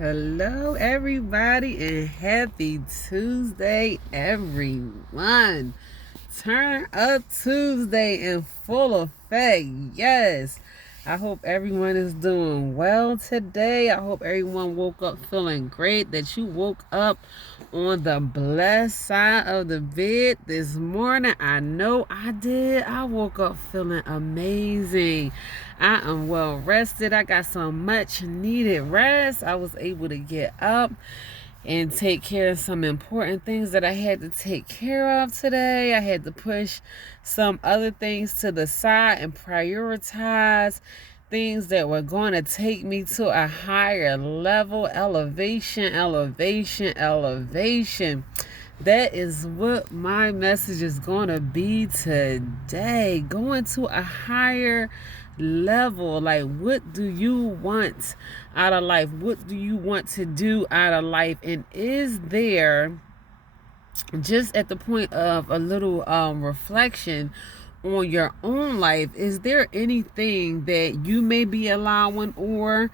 Hello, everybody, and happy Tuesday, everyone. Turn Up Tuesday in full effect. Yes. I hope everyone is doing well today. I hope everyone woke up feeling great, that you woke up on the blessed side of the bed this morning. I know I did. I woke up feeling amazing. I am well rested. I got some much needed rest. I was able to get up and take care of some important things that I had to take care of today. I had to push some other things to the side and prioritize things that were going to take me to a higher level. Elevation. That is what my message is going to be today. Going to a higher level. Like, what do you want out of life? What do you want to do out of life? And is there, just at the point of a little reflection on your own life, is there anything that you may be allowing, or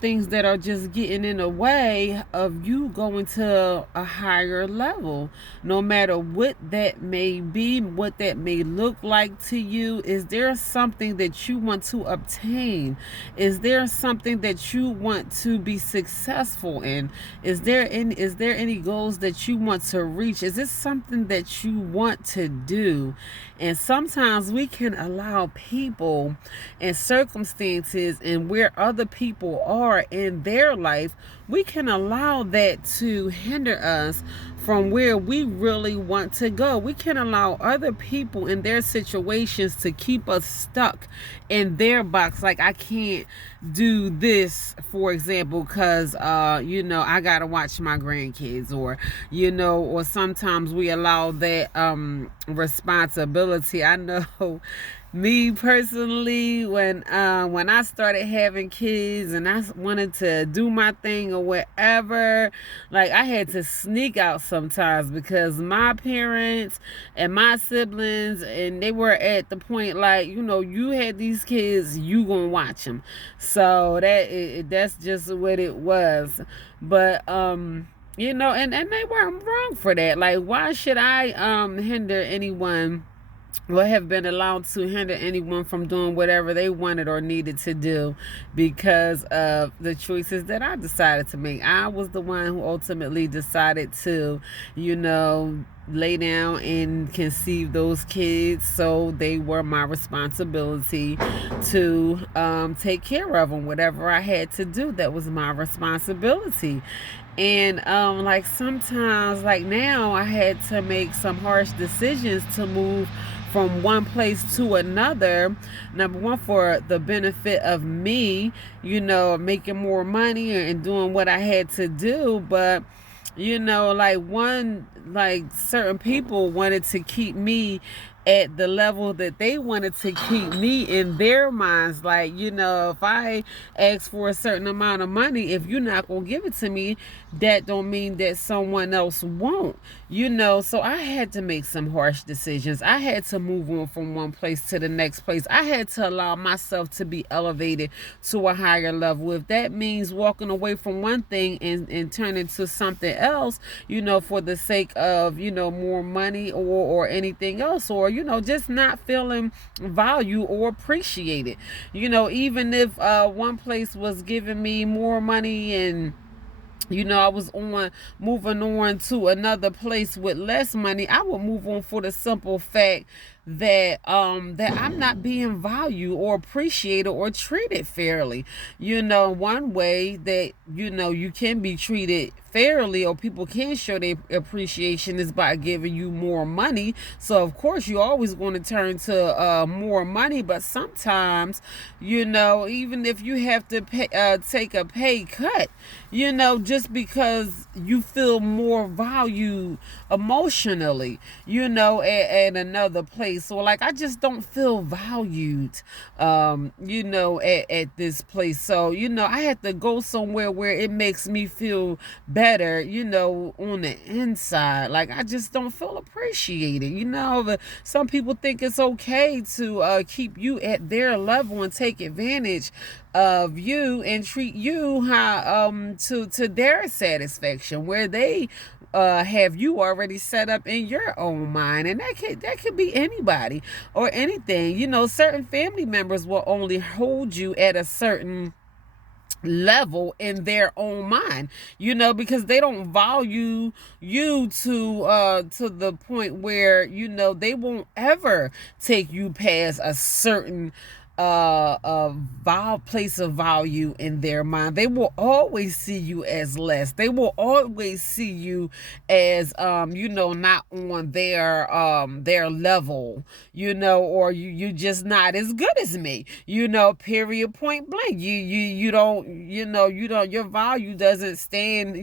things that are just getting in the way of you going to a higher level, no matter what that may be, what that may look like to you? Is there something that you want to obtain? Is there something that you want to be successful in? Is there any goals that you want to reach? Is this something that you want to do? And sometimes we can allow people and circumstances and where other people are in their life, we can allow that to hinder us from where we really want to go. We can allow other people in their situations to keep us stuck in their box. Like, I can't do this, for example, because I gotta watch my grandkids, or sometimes we allow that responsibility. I know me personally, when I started having kids and I wanted to do my thing or whatever, like, I had to sneak out sometimes because my parents and my siblings, and they were at the point like, you had these kids, you gonna watch them. So that's just what it was. But and they weren't wrong for that. Like, why should I hinder anyone, or have been allowed to hinder anyone from doing whatever they wanted or needed to do because of the choices that I decided to make? I was the one who ultimately decided to, lay down and conceive those kids, so they were my responsibility to take care of them. Whatever I had to do, that was my responsibility. And like, sometimes, like now, I had to make some harsh decisions to move from one place to another. Number one, for the benefit of me, making more money and doing what I had to do. But like certain people wanted to keep me at the level that they wanted to keep me in their minds. Like, if I ask for a certain amount of money, if you're not going to give it to me, that don't mean that someone else won't, So I had to make some harsh decisions. I had to move on from one place to the next place. I had to allow myself to be elevated to a higher level. If that means walking away from one thing and turning to something else, for the sake of, more money or anything else, or, just not feeling value or appreciated. Even if one place was giving me more money and I was moving on to another place with less money, I would move on for the simple fact that I'm not being valued or appreciated or treated fairly. One way that you can be treated fairly, or people can show their appreciation, is by giving you more money. So of course you're always going to turn to more money. But sometimes, even if you have to take a pay cut, just because you feel more valued emotionally, at another place, place, or like I just don't feel valued, at this place. So, I had to go somewhere where it makes me feel better, on the inside. Like I just don't feel appreciated, but some people think it's okay to keep you at their level and take advantage of you and treat you how to their satisfaction, where they have you already set up in your own mind. And that could be anybody or anything. Certain family members will only hold you at a certain level in their own mind, because they don't value you to the point where they won't ever take you past a certain place of value in their mind. They will always see you as less. They will always see you as not on their level, or you just not as good as me, period, point blank. You don't, your value doesn't stand,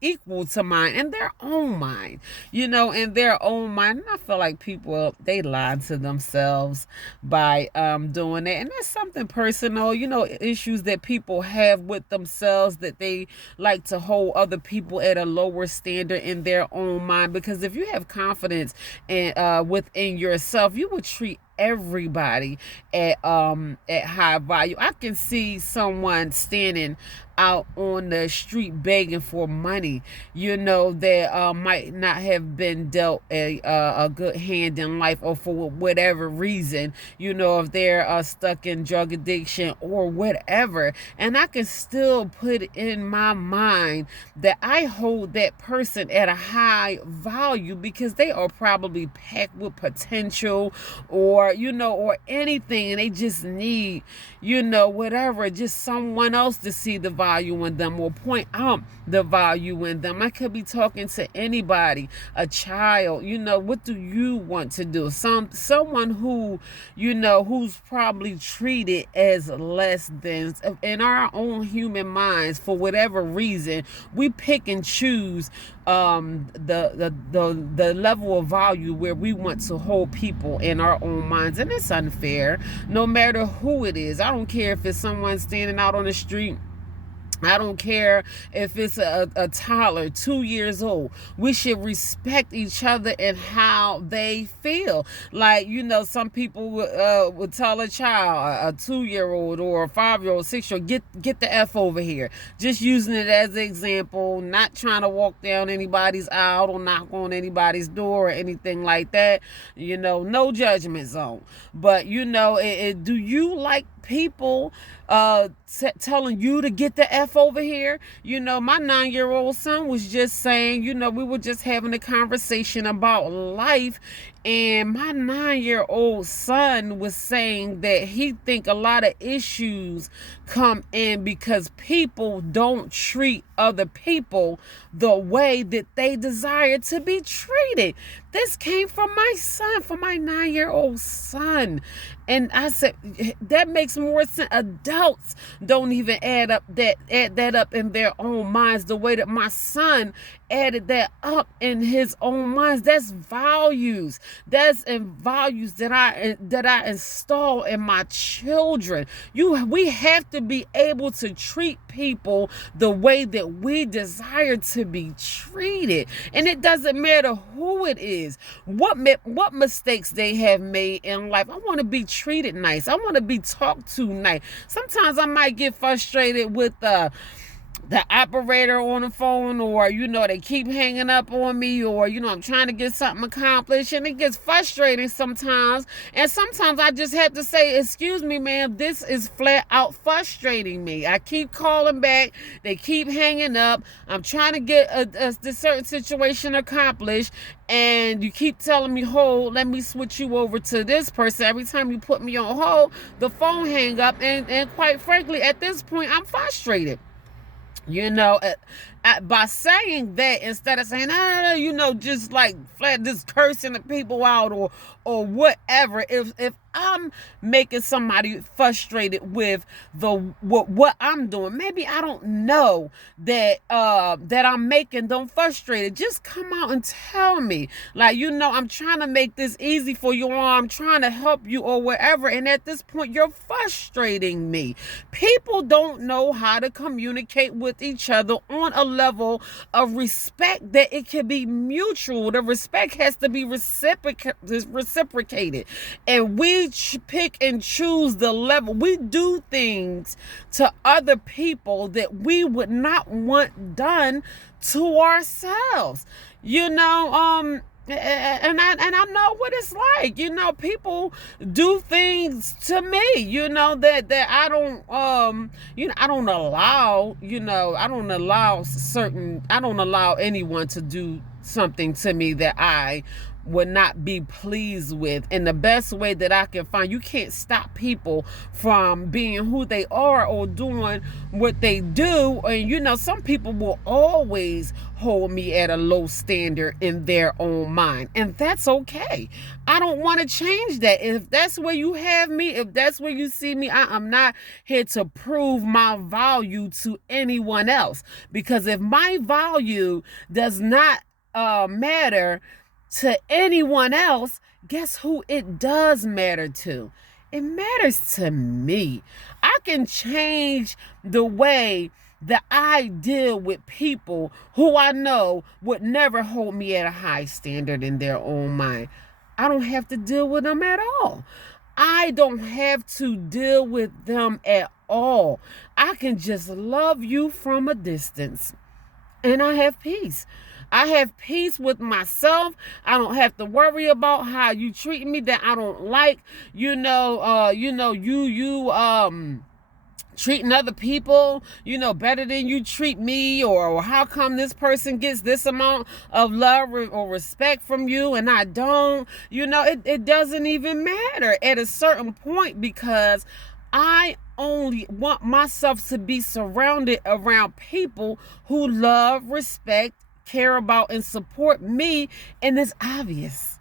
equal to mine in their own mind, in their own mind. And I feel like people, they lie to themselves by doing that. And that's something personal, issues that people have with themselves, that they like to hold other people at a lower standard in their own mind. Because if you have confidence within yourself, you would treat everybody at high value. I can see someone standing out on the street begging for money, that might not have been dealt a good hand in life, or for whatever reason, if they're stuck in drug addiction or whatever. And I can still put in my mind that I hold that person at a high value, because they are probably packed with potential, or anything, and they just need, whatever, just someone else to see the value in them or point out the value in them. I could be talking to anybody, a child, what do you want to do? Someone who, who's probably treated as less than. In our own human minds, for whatever reason, we pick and choose the level of value where we want to hold people in our own minds. And it's unfair, no matter who it is. I don't care if it's someone standing out on the street. I don't care if it's a toddler, 2 years old. We should respect each other and how they feel. Like, some people would tell a child, a 2-year-old or a 5-year-old, 6-year-old, get the F over here. Just using it as an example, not trying to walk down anybody's aisle or knock on anybody's door or anything like that. No judgment zone. But, do you like people telling you to get the F over here? My 9-year-old son was just saying, we were just having a conversation about life, and my 9-year-old son was saying that he think a lot of issues come in because people don't treat other people the way that they desire to be treated. This came from my son, from my 9-year-old son. And I said, that makes more sense. Adults don't even add that up in their own minds the way that my son added that up in his own minds. That's values. That's in values that I install in my children. We have to be able to treat people the way that we desire to be treated. And it doesn't matter who it is, what mistakes they have made in life. I want to be treated nice. I want to be talked to nice. Sometimes I might get frustrated with the operator on the phone, or they keep hanging up on me, or I'm trying to get something accomplished, and it gets frustrating sometimes. And sometimes I just have to say, excuse me, ma'am, this is flat out frustrating me. I keep calling back, they keep hanging up. I'm trying to get this certain situation accomplished, and you keep telling me, hold, let me switch you over to this person. Every time you put me on hold, the phone hang up, and quite frankly, at this point, I'm frustrated. By saying that, instead of saying, just like flat, just cursing the people out or whatever, if I'm making somebody frustrated with what I'm doing. Maybe I don't know that that I'm making them frustrated. Just come out and tell me. Like, I'm trying to make this easy for you, or I'm trying to help you, or whatever. And at this point, you're frustrating me. People don't know how to communicate with each other on a level of respect that it can be mutual. The respect has to be reciprocated. And we pick and choose the level. We do things to other people that we would not want done to ourselves. And I know what it's like. People do things to me, that I don't I don't allow anyone to do something to me that I would not be pleased with. And the best way that I can find, you can't stop people from being who they are or doing what they do. And some people will always hold me at a low standard in their own mind, and that's okay. I don't want to change that. If that's where you have me, if that's where you see me, I am not here to prove my value to anyone else. Because if my value does not matter to anyone else, guess who it does matter to? It matters to me. I can change the way that I deal with people who I know would never hold me at a high standard in their own mind. I don't have to deal with them at all. I don't have to deal with them at all. I can just love you from a distance, and I have peace. I have peace with myself. I don't have to worry about how you treat me that I don't like. You treating other people, better than you treat me, or how come this person gets this amount of love or respect from you and I don't. It doesn't even matter at a certain point, because I only want myself to be surrounded around people who love, respect, care about, and support me. And it's obvious.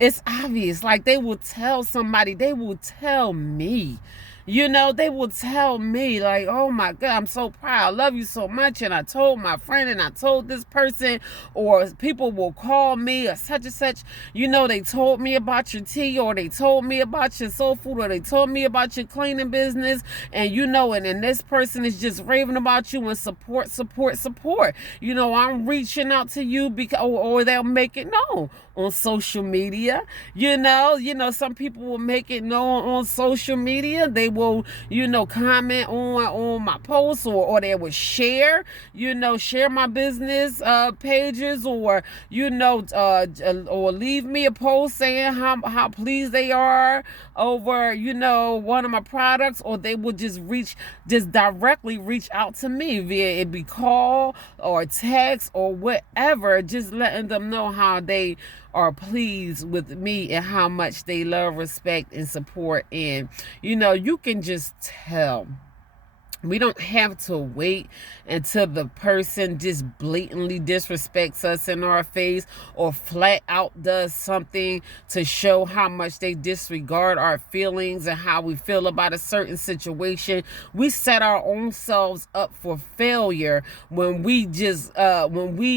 Like, they will tell somebody, they will tell me. They will tell me, like, oh my God, I'm so proud. I love you so much. And I told my friend, and I told this person. Or people will call me, or such and such, they told me about your tea, or they told me about your soul food, or they told me about your cleaning business. And and this person is just raving about you and support. I'm reaching out to you because, or they'll make it known on social media. Some people will make it known on social media. They will, comment on my posts, or they will share my business pages, or or leave me a post saying how pleased they are over one of my products, or they will just directly reach out to me via it be call or text or whatever, just letting them know how they are pleased with me and how much they love, respect, and support. And you can just tell. We don't have to wait until the person just blatantly disrespects us in our face, or flat out does something to show how much they disregard our feelings and how we feel about a certain situation. We set our own selves up for failure when we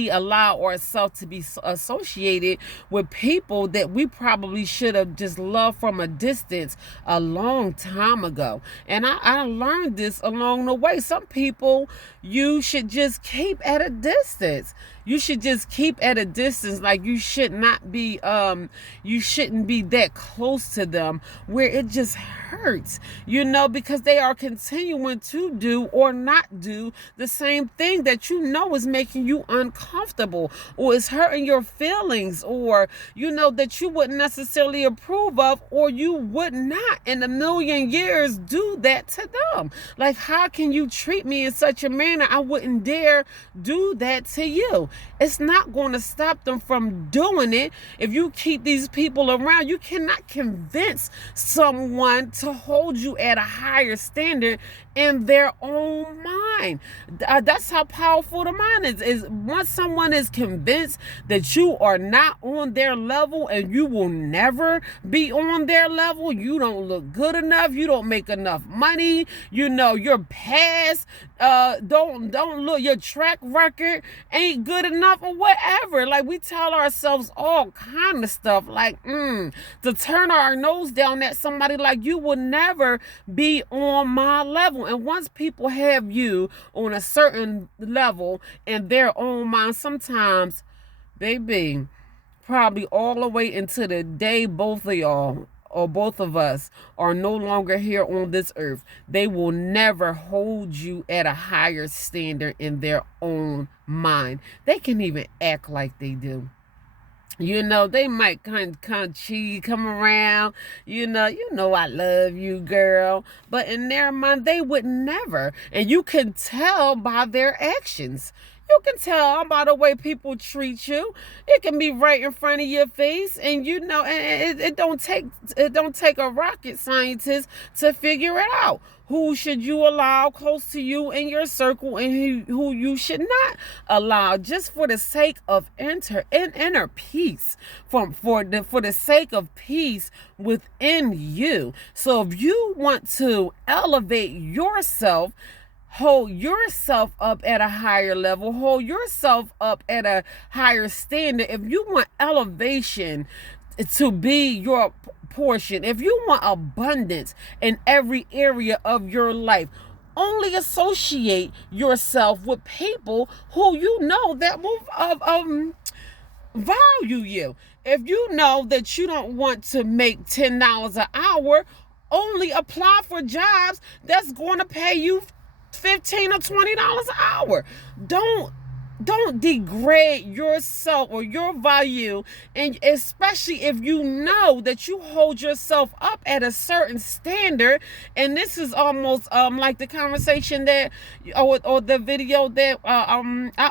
allow ourselves to be associated with people that we probably should have just loved from a distance a long time ago. And I learned this along the way. Some people you should just keep at a distance. You should just keep at a distance. Like, you shouldn't be that close to them where it just hurts, because they are continuing to do or not do the same thing that is making you uncomfortable, or is hurting your feelings, or that you wouldn't necessarily approve of, or you would not in a million years do that to them. Like, how can you treat me in such a manner? I wouldn't dare do that to you. It's not going to stop them from doing it. If you keep these people around, you cannot convince someone to hold you at a higher standard in their own mind. mind. That's how powerful the mind is once someone is convinced that you are not on their level and you will never be on their level, you don't look good enough, you don't make enough money, your past don't look, your track record ain't good enough or whatever. Like, we tell ourselves all kind of stuff, like to turn our nose down at somebody, like, you will never be on my level. And once people have you on a certain level in their own mind, sometimes, baby, probably all the way into the day both of y'all or both of us are no longer here on this earth, they will never hold you at a higher standard in their own mind. They can even act like they do. They might kind of cheat, come around, I love you, girl. But in their mind, they would never. And you can tell by their actions. You can tell by the way people treat you. It can be right in front of your face, and and it don't take a rocket scientist to figure it out. Who should you allow close to you in your circle, and who you should not allow, just for the sake of inner peace, for the sake of peace within you. So if you want to elevate yourself, hold yourself up at a higher level, hold yourself up at a higher standard, if you want elevation to be your portion, if you want abundance in every area of your life, only associate yourself with people who that will value you. If you know that you don't want to make $10 an hour, only apply for jobs that's going to pay you $15 or $20 an hour. Don't degrade yourself or your value, and especially if you know that you hold yourself up at a certain standard. And this is almost like the conversation that or the video that I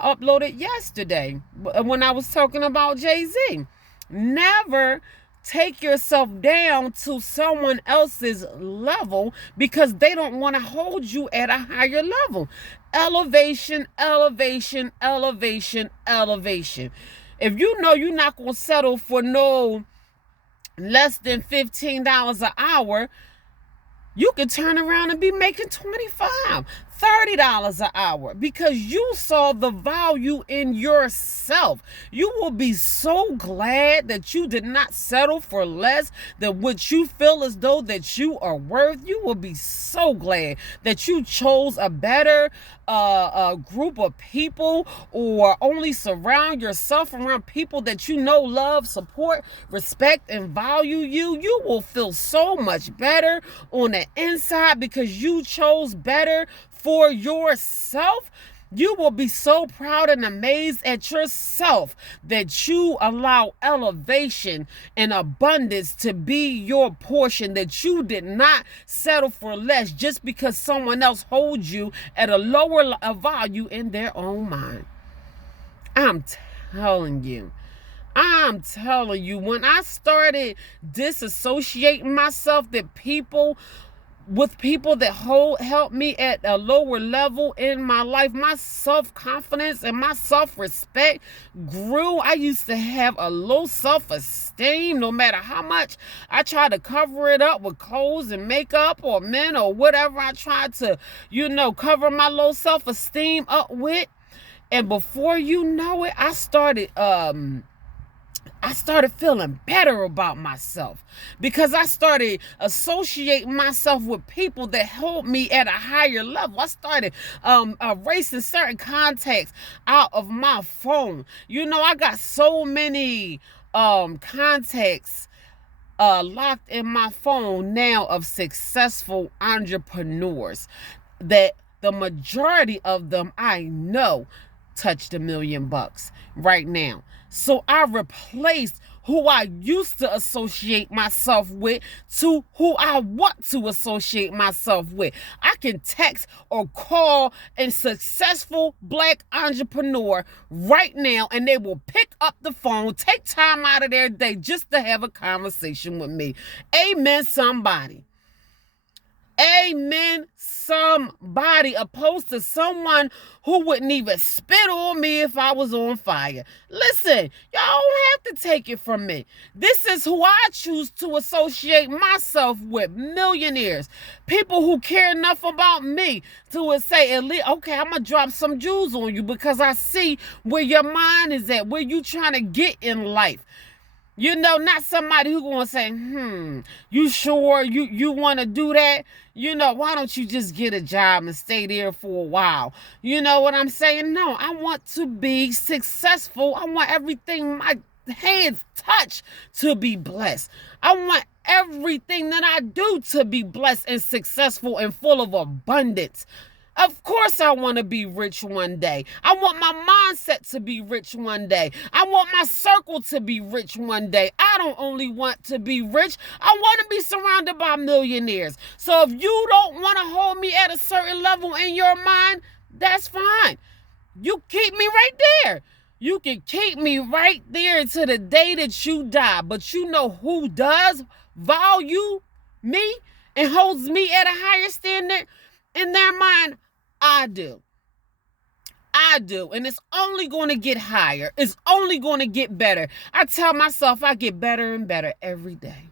uploaded yesterday when I was talking about Jay-Z. Never take yourself down to someone else's level because they don't want to hold you at a higher level. Elevation, elevation, elevation, elevation. If you know you're not going to settle for no less than $15 an hour, you can turn around and be making $25, $30 an hour because you saw the value in yourself. You will be so glad that you did not settle for less than what you feel as though that you are worth. You will be so glad that you chose a better group of people, or only surround yourself around people that love, support, respect, and value you. You will feel so much better on the inside because you chose better for yourself. You will be so proud and amazed at yourself that you allow elevation and abundance to be your portion, that you did not settle for less just because someone else holds you at a lower value in their own mind. I'm telling you, when I started disassociating myself with people that help me at a lower level in my life, my self-confidence and my self-respect grew. I used to have a low self-esteem. No matter how much I tried to cover it up with clothes and makeup or men or whatever I tried to, cover my low self-esteem up with. And before you know it, I started feeling better about myself because I started associating myself with people that hold me at a higher level. I started erasing certain contacts out of my phone. I got so many contacts locked in my phone now of successful entrepreneurs that the majority of them I know touched $1 million right now. So I replaced who I used to associate myself with to who I want to associate myself with. I can text or call a successful Black entrepreneur right now and they will pick up the phone, take time out of their day just to have a conversation with me. Amen, somebody. Amen. Somebody opposed to someone who wouldn't even spit on me if I was on fire. Listen, y'all don't have to take it from me. This is who I choose to associate myself with. Millionaires. People who care enough about me to say, at least, okay, I'm going to drop some jewels on you because I see where your mind is at, where you trying to get in life. You know, not somebody who gonna say, you sure you want to do that? You know, why don't you just get a job and stay there for a while? You know what I'm saying? No, I want to be successful. I want everything my hands touch to be blessed. I want everything that I do to be blessed and successful and full of abundance. Of course I want to be rich one day. I want my mindset to be rich one day. I want my circle to be rich one day. I don't only want to be rich. I want to be surrounded by millionaires. So if you don't want to hold me at a certain level in your mind, that's fine. You keep me right there. You can keep me right there to the day that you die. But you know who does value me and holds me at a higher standard in their mind? I do. And it's only going to get higher. It's only going to get better. I tell myself I get better and better every day.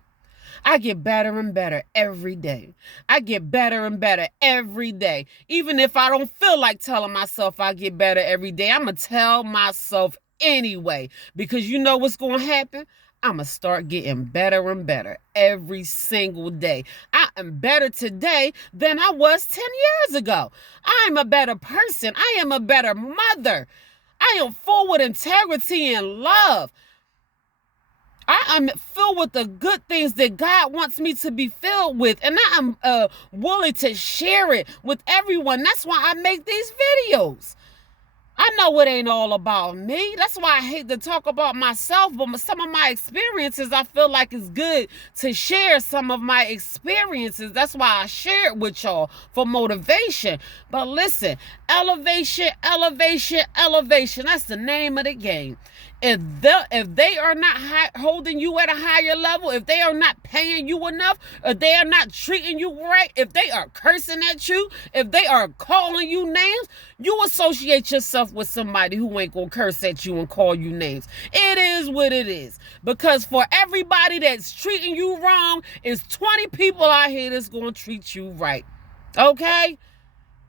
I get better and better every day. I get better and better every day. Even if I don't feel like telling myself I get better every day, I'm going to tell myself anyway. Because you know what's going to happen? I'm going to start getting better and better every single day. I am better today than I was 10 years ago. I am a better person. I am a better mother. I am full with integrity and love. I am filled with the good things that God wants me to be filled with. And I am willing to share it with everyone. That's why I make these videos. I know it ain't all about me. That's why I hate to talk about myself, but some of my experiences, I feel like it's good to share some of my experiences. That's why I share it with y'all for motivation. But listen, elevation, elevation, elevation. That's the name of the game. If they are not holding you at a higher level, if they are not paying you enough, if they are not treating you right, if they are cursing at you, if they are calling you names, you associate yourself with somebody who ain't gonna curse at you and call you names. It is what it is. Because for everybody that's treating you wrong, is 20 people out here that's gonna treat you right. Okay?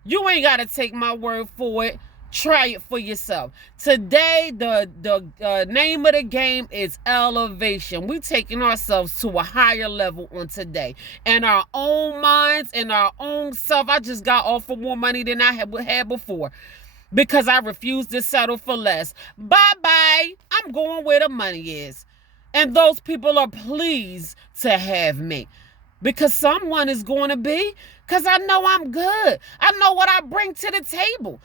You ain't gotta take my word for it. Try it for yourself. Today, the name of the game is elevation. We're taking ourselves to a higher level on today. In our own minds, in our own self. I just got offered more money than I had before because I refused to settle for less. Bye-bye. I'm going where the money is. And those people are pleased to have me. Because someone is going to be. Because I know I'm good. I know what I bring to the table.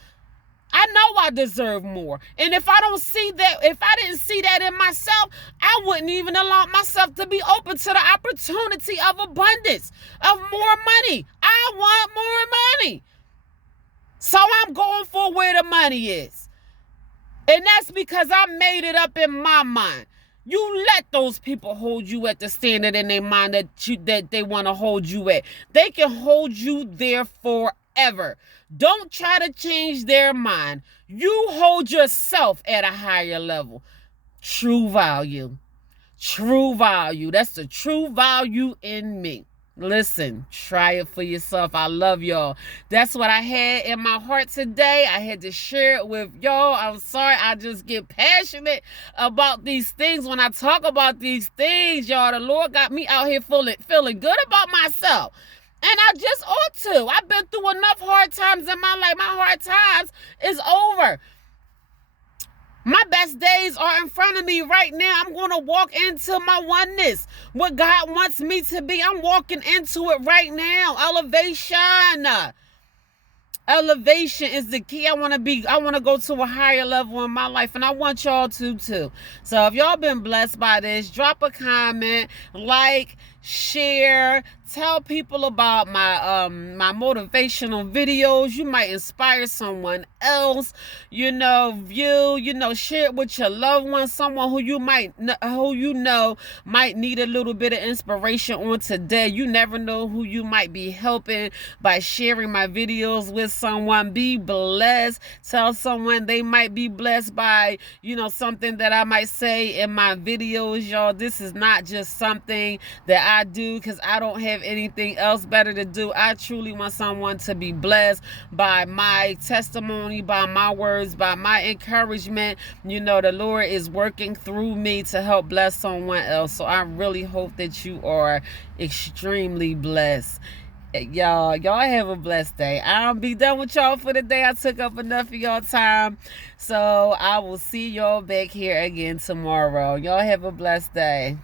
I know I deserve more. And if I don't see that, if I didn't see that in myself, I wouldn't even allow myself to be open to the opportunity of abundance, of more money. I want more money. So I'm going for where the money is. And that's because I made it up in my mind. You let those people hold you at the standard in their mind that they want to hold you at. They can hold you there forever. Don't try to change their mind. You hold yourself at a higher level. True value. True value. That's the true value in me. Listen, try it for yourself. I love y'all. That's what I had in my heart today. I had to share it with y'all. I'm sorry. I just get passionate about these things. When I talk about these things, y'all, the Lord got me out here feeling good about myself. And I just ought to. I've been through enough hard times in my life. My hard times is over. My best days are in front of me right now. I'm going to walk into my oneness. What God wants me to be. I'm walking into it right now. Elevation. Elevation is the key. I want to go to a higher level in my life, and I want y'all to too. So if y'all been blessed by this, drop a comment, like, share, tell people about my motivational videos. You might inspire someone else, share it with your loved one, someone who you might need a little bit of inspiration on today. You never know who you might be helping by sharing my videos with someone. Be blessed. Tell someone they might be blessed by something that I might say in my videos. Y'all, this is not just something that I do because I don't have anything else better to do. I truly want someone to be blessed by my testimony, by my words, by my encouragement. The Lord is working through me to help bless someone else. So I really hope that you are extremely blessed. Y'all have a blessed day. I'll be done with y'all for the day. I took up enough of y'all time. So I will see y'all back here again tomorrow. Y'all have a blessed day.